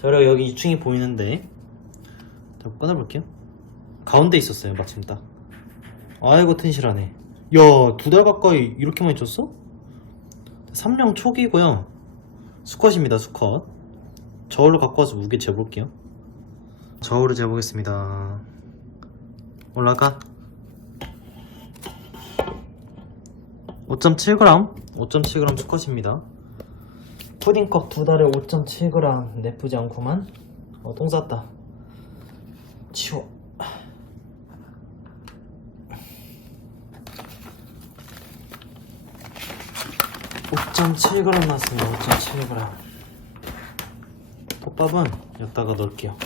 자, 그리고 여기 2층이 보이는데 자, 꺼내볼게요. 가운데 있었어요 마침 딱. 아이고 튼실하네. 야, 2달 가까이 이렇게 많이 쪘어? 3령 초기고요. 수컷입니다. 수컷. 저울로 갖고 와서 무게 재볼게요. 저울을 재보겠습니다. 올라가. 5.7g 5.7g 수컷입니다. 푸딩컵 2달에 5.7g 나쁘지 않구만. 똥 쌌다. 치워. 5.7g 나왔습니다. 5.7g. 톱밥은 여기다가 넣을게요.